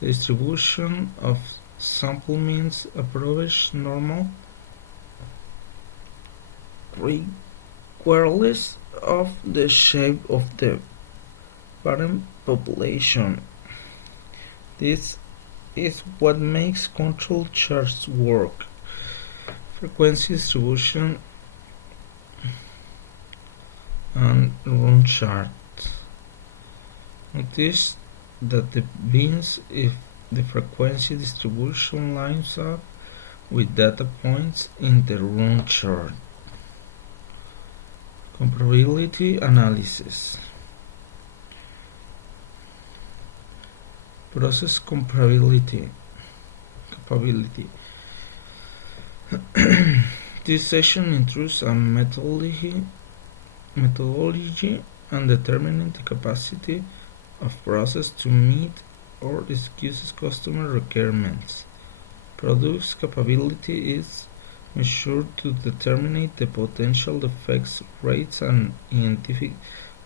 The distribution of sample means approach normal regardless of the shape of the parent population. This is what makes control charts work. Frequency distribution and run chart. Notice that the bins if the frequency distribution lines up with data points in the run chart. Comparability analysis. Process comparability. Capability. This session intrudes a methodology and determining the capacity of process to meet or excuse customer requirements. Product capability is measured to determine the potential defects rates and identify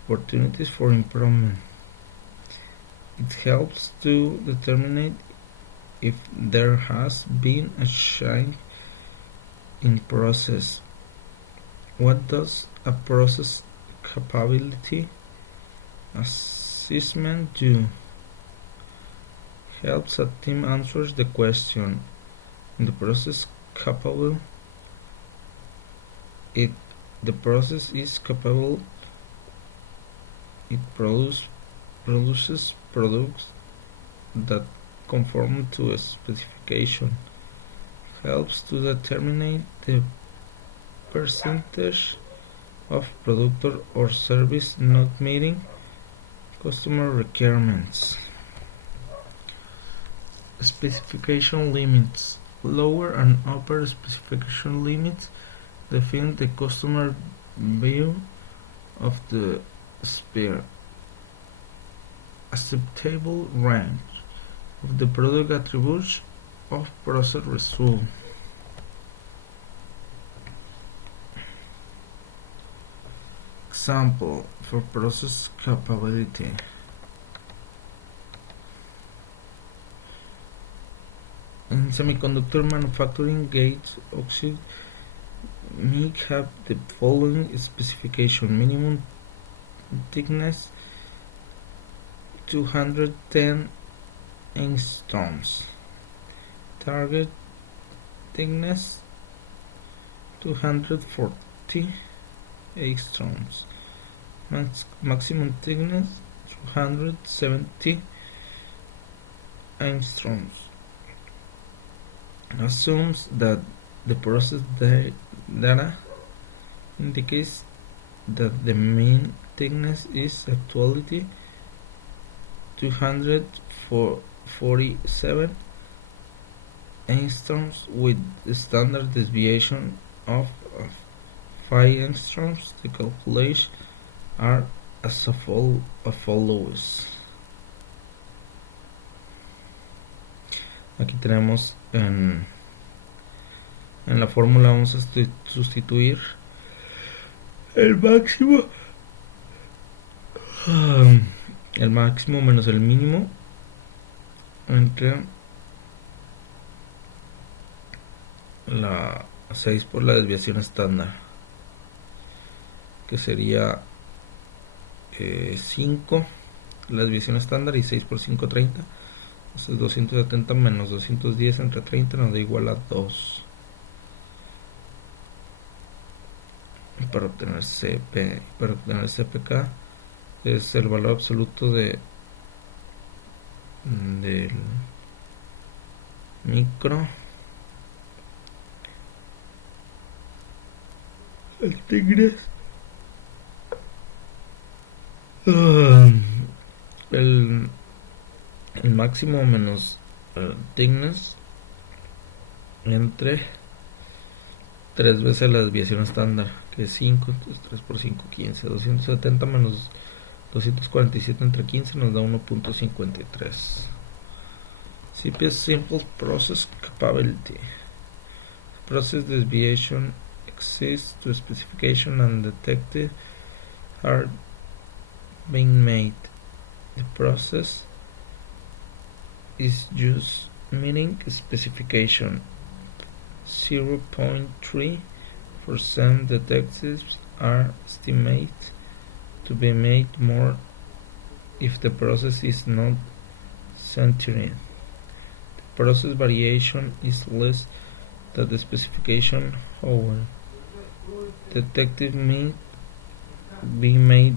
opportunities for improvement. It helps to determine if there has been a change in process. What does a process capability assessment do? helps a team answers the question. The process capable it the process is capable it produces products that conform to a specification, helps to determine the percentage of product or service not meeting customer requirements. Specification limits. Lower and upper specification limits define the customer view of the sphere. Acceptable range of the product attributes of process result. Example for process capability. In semiconductor manufacturing, gate oxide may have the following specification: minimum thickness 210 angstroms, target thickness 240 angstroms, maximum thickness 270 angstroms. Assumes that the process data indicates that the mean thickness is actually 247 angstroms with the standard deviation of 5 angstroms. The calculations are as follows. Aquí tenemos en la fórmula, vamos a sustituir el máximo menos el mínimo entre la 6 por la desviación estándar, que sería 5 la desviación estándar, y 6 por 5, 30. Entonces 270 menos 210 entre 30 nos da igual a 2. Para obtener CPK es el valor absoluto del micro, el tigres, el máximo menos thickness entre 3 veces la desviación estándar, que es 5, entonces 3 por 5, 15. 270 menos 247 entre 15 nos da 1.53. CPS Simple Process Capability. Process deviation exists to specification and detected are being made. The process is just meeting specification. 0.3% detectives are estimated to be made more if the process is not centered. The process variation is less than the specification, however. Detective may be made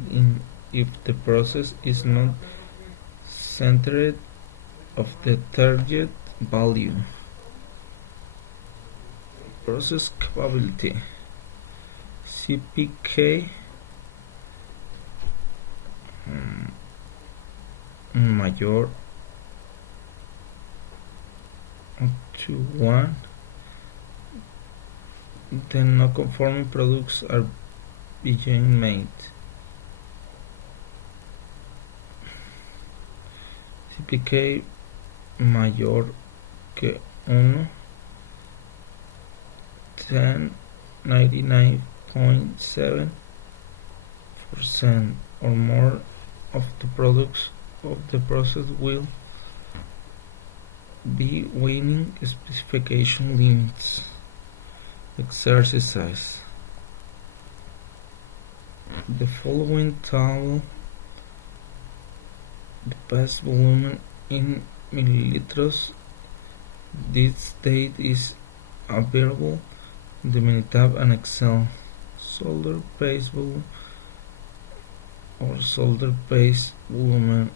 if the process is not centered of the target value. Process capability. CPK mayor to 1, then no conforming products are being made. CPK mayor que 1, then 99.7% or more of the products of the process will be within specification limits. Exercise. The following table the best volume in milliliters. This data is available in the Minitab and Excel. Solder paste volume or solder paste volume.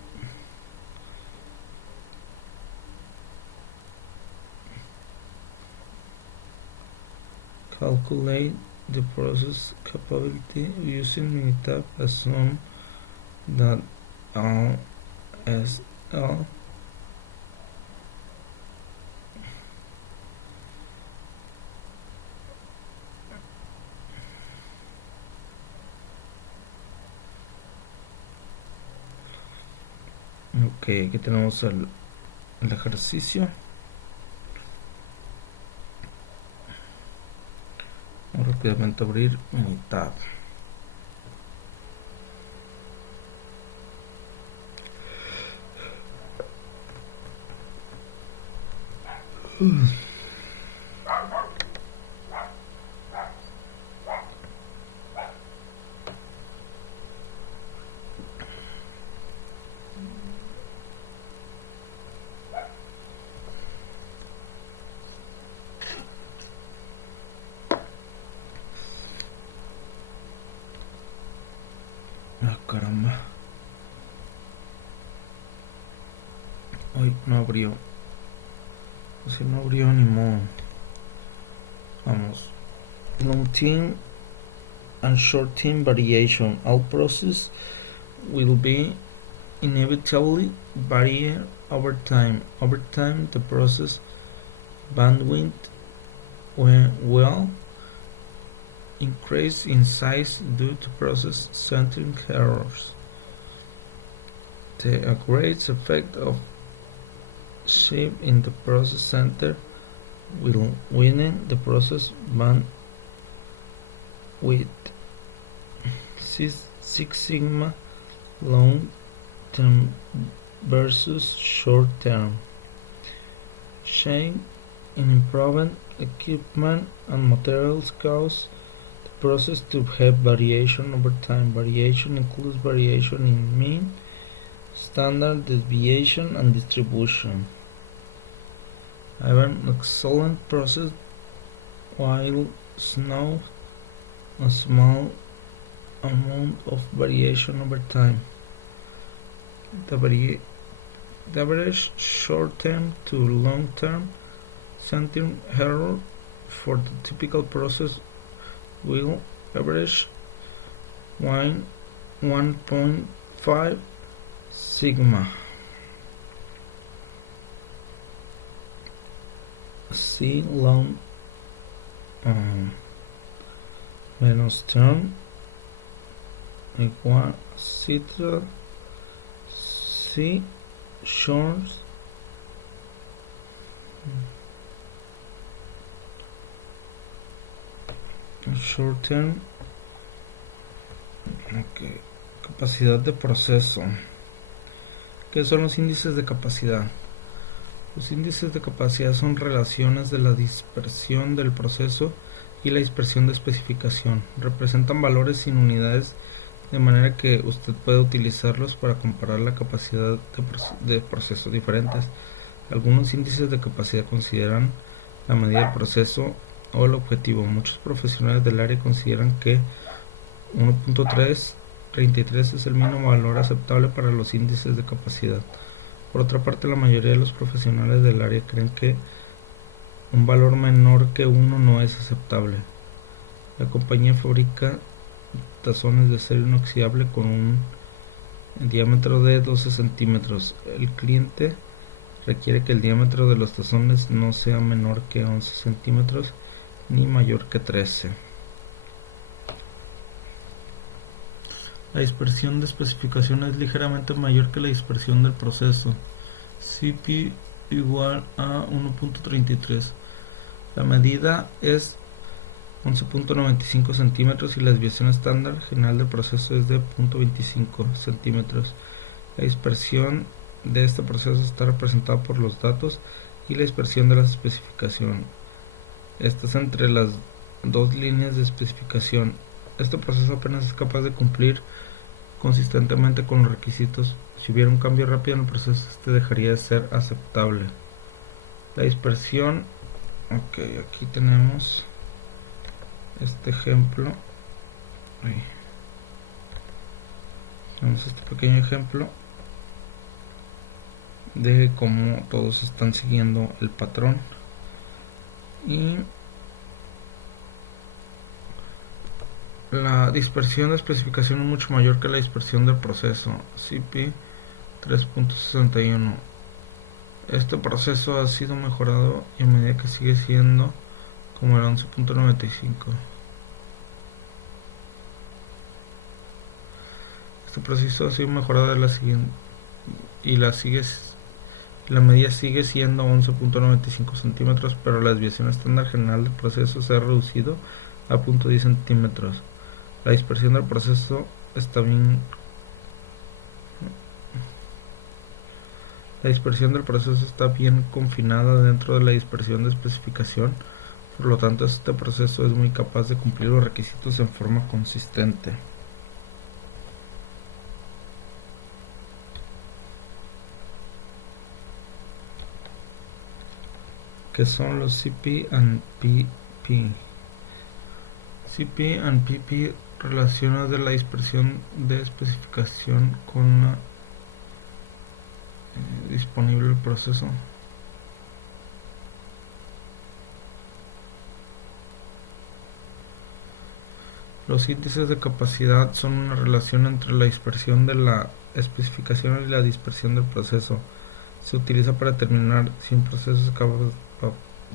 Calculate the process capability using Minitab. Assume that all SL Ok, aquí tenemos el ejercicio. Vamos rápidamente a abrir Minitab. Ah, caramba. Hoy no abrió. Si no abrió ni modo. Vamos. Long term and short term variation. All process will be inevitably vary over time. Over time, the process bandwidth will increase in size due to process centering errors. The great effect of shift in the process center will widen the process bandwidth. Six Sigma long term versus short term. Change in improvement equipment and materials cause the process to have variation over time. Variation includes variation in mean, standard deviation, and distribution. I have an excellent process while snow a small amount of variation over time. The average short-term to long-term centering error for the typical process will average 1.5 sigma. C long menos term igual citra C short term. Okay. Capacidad de proceso. ¿Qué son los índices de capacidad? Los índices de capacidad son relaciones de la dispersión del proceso y la dispersión de especificación. Representan valores sin unidades de manera que usted puede utilizarlos para comparar la capacidad de procesos diferentes. Algunos índices de capacidad consideran la medida del proceso o el objetivo. Muchos profesionales del área consideran que 1.333 es el mínimo valor aceptable para los índices de capacidad. Por otra parte, la mayoría de los profesionales del área creen que un valor menor que 1 no es aceptable. La compañía fabrica tazones de acero inoxidable con un diámetro de 12 centímetros. El cliente requiere que el diámetro de los tazones no sea menor que 11 centímetros ni mayor que 13. La dispersión de especificación es ligeramente mayor que la dispersión del proceso. CP igual a 1.33. La medida es 11.95 centímetros y la desviación estándar general del proceso es de 0.25 centímetros. La dispersión de este proceso está representada por los datos y la dispersión de la especificación. Esta es entre las dos líneas de especificación. Este proceso apenas es capaz de cumplir consistentemente con los requisitos. Si hubiera un cambio rápido en el proceso, este dejaría de ser aceptable. La dispersión, ok, aquí tenemos este ejemplo. Ahí. Tenemos este pequeño ejemplo de cómo todos están siguiendo el patrón, y la dispersión de especificación es mucho mayor que la dispersión del proceso. CP 3.61. Este proceso ha sido mejorado y a medida que sigue siendo como el 11.95. Este proceso ha sido mejorado de la siguiente y la medida sigue siendo 11.95 centímetros, pero la desviación estándar general del proceso se ha reducido a 0.10 centímetros. La dispersión del proceso está bien. La dispersión del proceso está bien confinada dentro de la dispersión de especificación, por lo tanto este proceso es muy capaz de cumplir los requisitos en forma consistente. ¿Qué son los CP and PP? CP and PP relaciones de la dispersión de especificación con la disponible el proceso. Los índices de capacidad son una relación entre la dispersión de la especificación y la dispersión del proceso. Se utiliza para determinar si un proceso es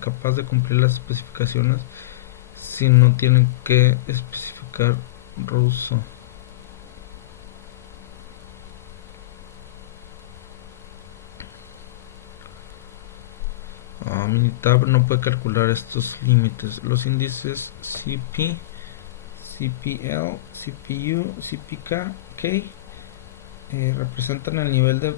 capaz de cumplir las especificaciones si no tienen que especificar ruso. Minitab no puede calcular estos límites. Los índices CP, CPL, CPU, CPK representan el nivel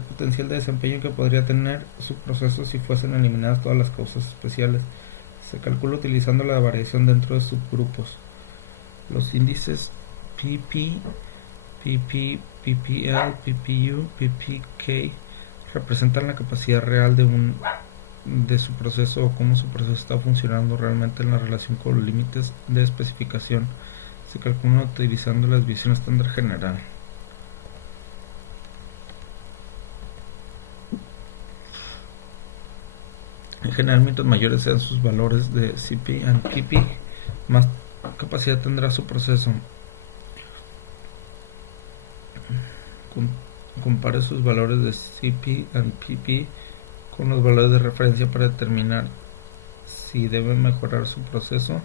potencial de desempeño que podría tener su proceso si fuesen eliminadas todas las causas especiales. Se calcula utilizando la variación dentro de subgrupos. Los índices PP, PP, PPL, PPU, PPK representan la capacidad real de su proceso o cómo su proceso está funcionando realmente en la relación con los límites de especificación. Se calculan utilizando la desviación estándar general. En general, mientras mayores sean sus valores de CP and PP, más capacidad tendrá su proceso. Compare sus valores de CP and PP con los valores de referencia para determinar si debe mejorar su proceso.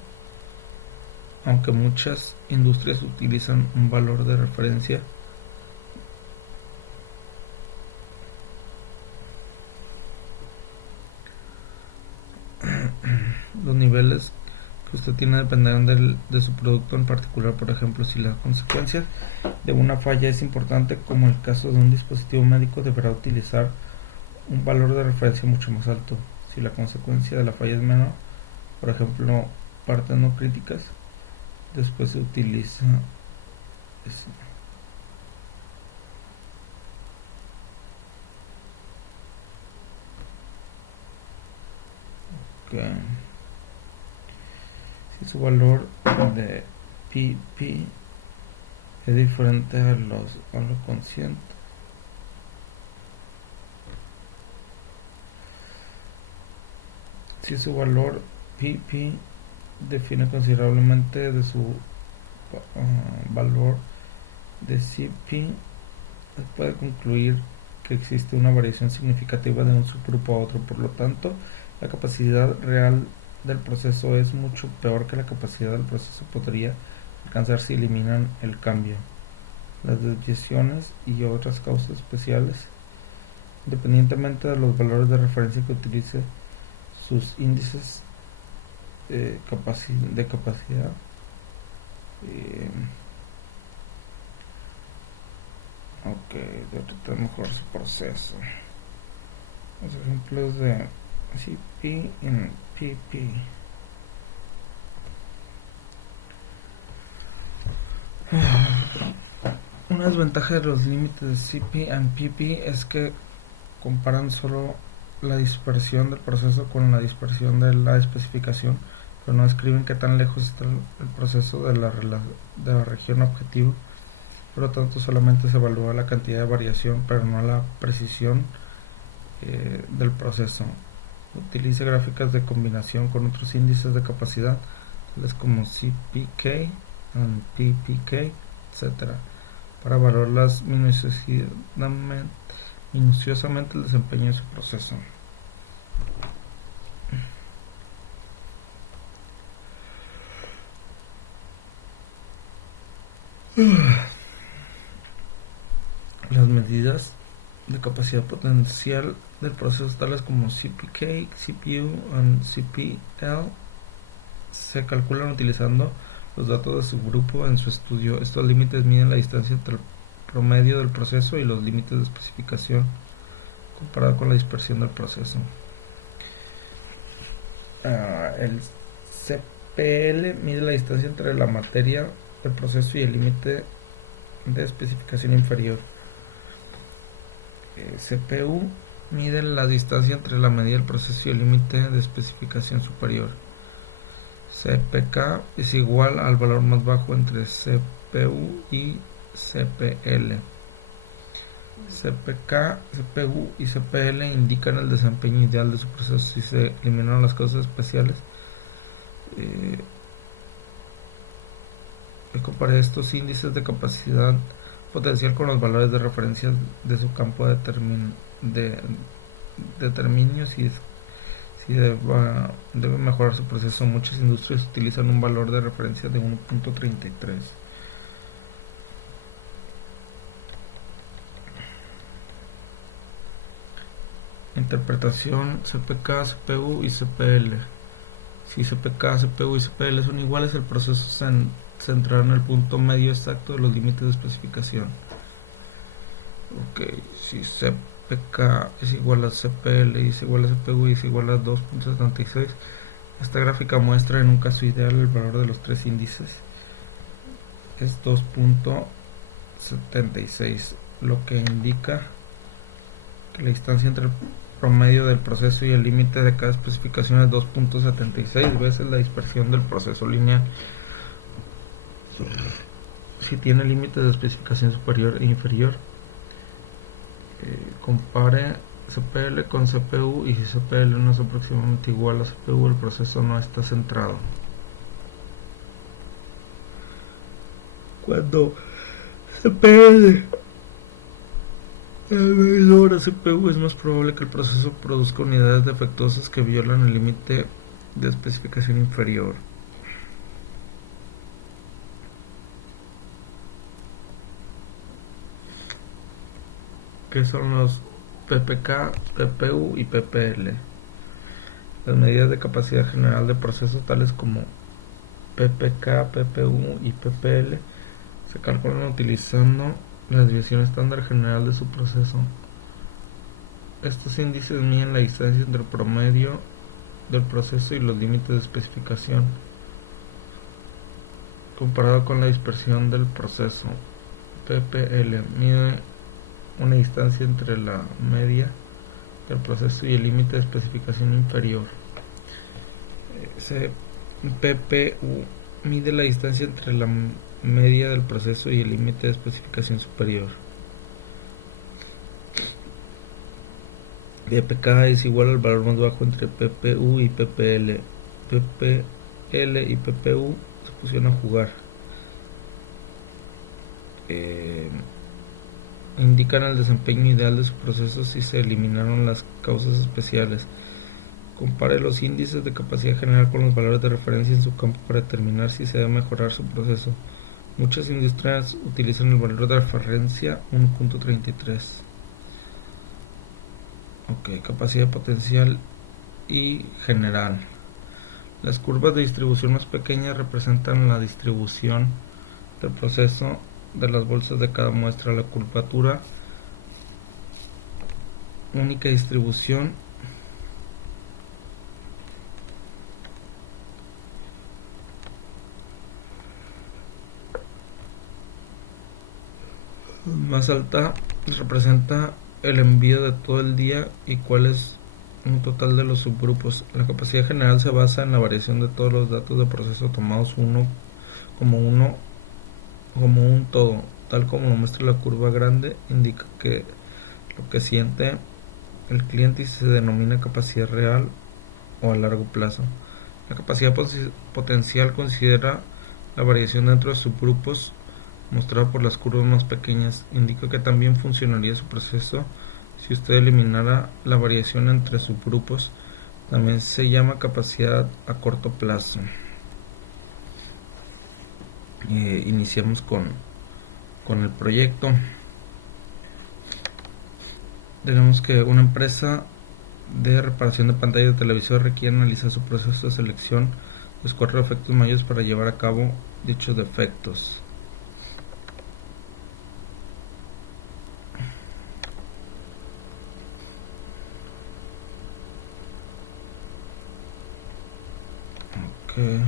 Aunque muchas industrias utilizan un valor de referencia, los niveles que usted tiene dependerán de su producto en particular. Por ejemplo, si las consecuencias de una falla es importante, como el caso de un dispositivo médico, deberá utilizar un valor de referencia mucho más alto. Si la consecuencia de la falla es menor, por ejemplo, partes no críticas, después se utiliza eso. Okay. Si su valor de PP es diferente a lo consciente, si su valor PP define considerablemente de su valor de CP, puede concluir que existe una variación significativa de un subgrupo a otro. Por lo tanto, la capacidad real del proceso es mucho peor que la capacidad del proceso podría alcanzar si eliminan el cambio, las desviaciones y otras causas especiales. Independientemente de los valores de referencia que utilice, sus índices de capacidad ok, debe tratar mejor su proceso. Los ejemplos de CP en PP. Una desventaja de los límites de CP y PP es que comparan solo la dispersión del proceso con la dispersión de la especificación, pero no describen qué tan lejos está el proceso de la región objetivo. Por lo tanto, solamente se evalúa la cantidad de variación, pero no la precisión del proceso. Utiliza gráficas de combinación con otros índices de capacidad, tales como CPK, PPK, etc., para valorar minuciosamente el desempeño de su proceso. Las medidas de capacidad potencial del proceso, tales como CPK, CPU y CPL, se calculan utilizando los datos de su grupo en su estudio. Estos límites miden la distancia entre el promedio del proceso y los límites de especificación comparado con la dispersión del proceso. El CPL mide la distancia entre la materia del proceso y el límite de especificación inferior. CPU mide la distancia entre la medida del proceso y el límite de especificación superior. CPK es igual al valor más bajo entre CPU y CPL. CPK, CPU y CPL indican el desempeño ideal de su proceso. Si se eliminaron las causas especiales, comparé estos índices de capacidad potencial con los valores de referencia de su campo de determinio si debe mejorar su proceso. Muchas industrias utilizan un valor de referencia de 1.33. Interpretación CPK, CPU y CPL. Si CPK, CPU y CPL son iguales, el proceso se centrará en el punto medio exacto de los límites de especificación. Ok, si CPK es igual a CPL y es igual a CPU y es igual a 2.76, esta gráfica muestra en un caso ideal el valor de los tres índices es 2.76, lo que indica que la distancia entre el promedio del proceso y el límite de cada especificación es 2.76 veces la dispersión del proceso lineal. Si tiene límites de especificación superior e inferior, compare CPL con CPU, y si CPL no es aproximadamente igual a CPU, el proceso no está centrado. Cuando CPL es menor a CPU, es más probable que el proceso produzca unidades defectuosas que violan el límite de especificación inferior. ¿Qué son los PPK, PPU y PPL? Las medidas de capacidad general de proceso, tales como PPK, PPU y PPL, se calculan utilizando la desviación estándar general de su proceso. Estos índices miden la distancia entre el promedio del proceso y los límites de especificación comparado con la dispersión del proceso. PPL mide una distancia entre la media del proceso y el límite de especificación inferior. PPU mide la distancia entre la media del proceso y el límite de especificación superior. PPK es igual al valor más bajo entre PPU y PPL. PPL y PPU se pusieron a jugar. Indican el desempeño ideal de su proceso si se eliminaron las causas especiales. Compare los índices de capacidad general con los valores de referencia en su campo para determinar si se debe mejorar su proceso. Muchas industrias utilizan el valor de referencia 1.33. Ok, capacidad potencial y general. Las curvas de distribución más pequeñas representan la distribución del proceso de las bolsas de cada muestra. La curvatura única distribución Más alta representa el envío de todo el día y cuál es un total de los subgrupos. La capacidad general se basa en la variación de todos los datos de proceso tomados uno como un todo, tal como lo muestra la curva grande, indica que lo que siente el cliente y se denomina capacidad real o a largo plazo. La capacidad potencial considera la variación dentro de subgrupos mostrada por las curvas más pequeñas. Indica que también funcionaría su proceso si usted eliminara la variación entre subgrupos. También se llama capacidad a corto plazo. Iniciamos con el proyecto. Tenemos que una empresa de reparación de pantallas de televisor requiere analizar su proceso de selección de los 4 efectos mayores para llevar a cabo dichos defectos. Okay.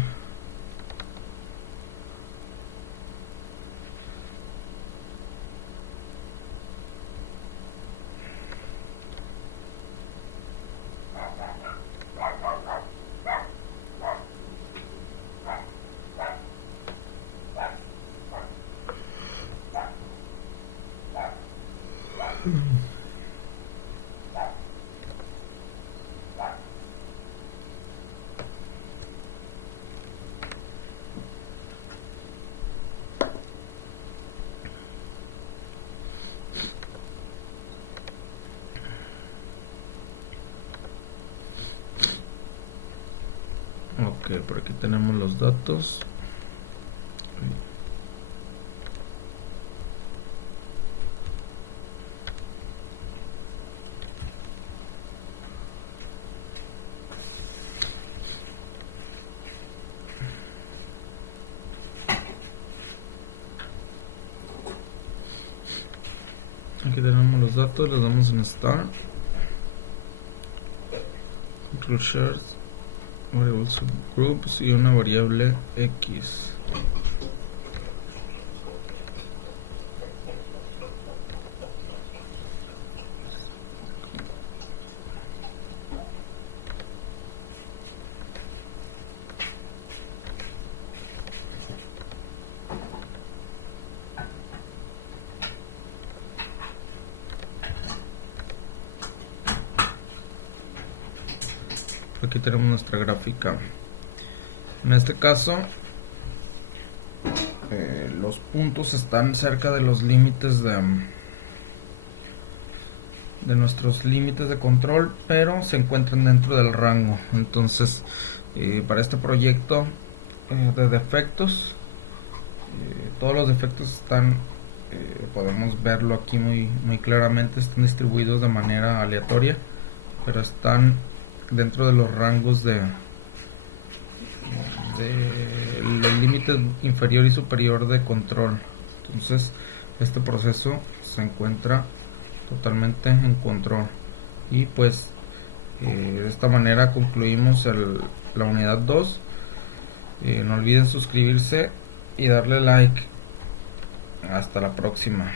Ok, por aquí tenemos los datos. Aquí tenemos los datos, le damos en Start. Control Shares, variable subgroups y una variable X. Aquí tenemos nuestra gráfica. En este caso, los puntos están cerca de los límites de nuestros límites de control, pero se encuentran dentro del rango. Entonces, para este proyecto de defectos, todos los defectos están, podemos verlo aquí muy claramente, están distribuidos de manera aleatoria, pero están dentro de los rangos de los límites inferior y superior de control. Entonces este proceso se encuentra totalmente en control y pues de esta manera concluimos la unidad 2. No olviden suscribirse y darle like. Hasta la próxima.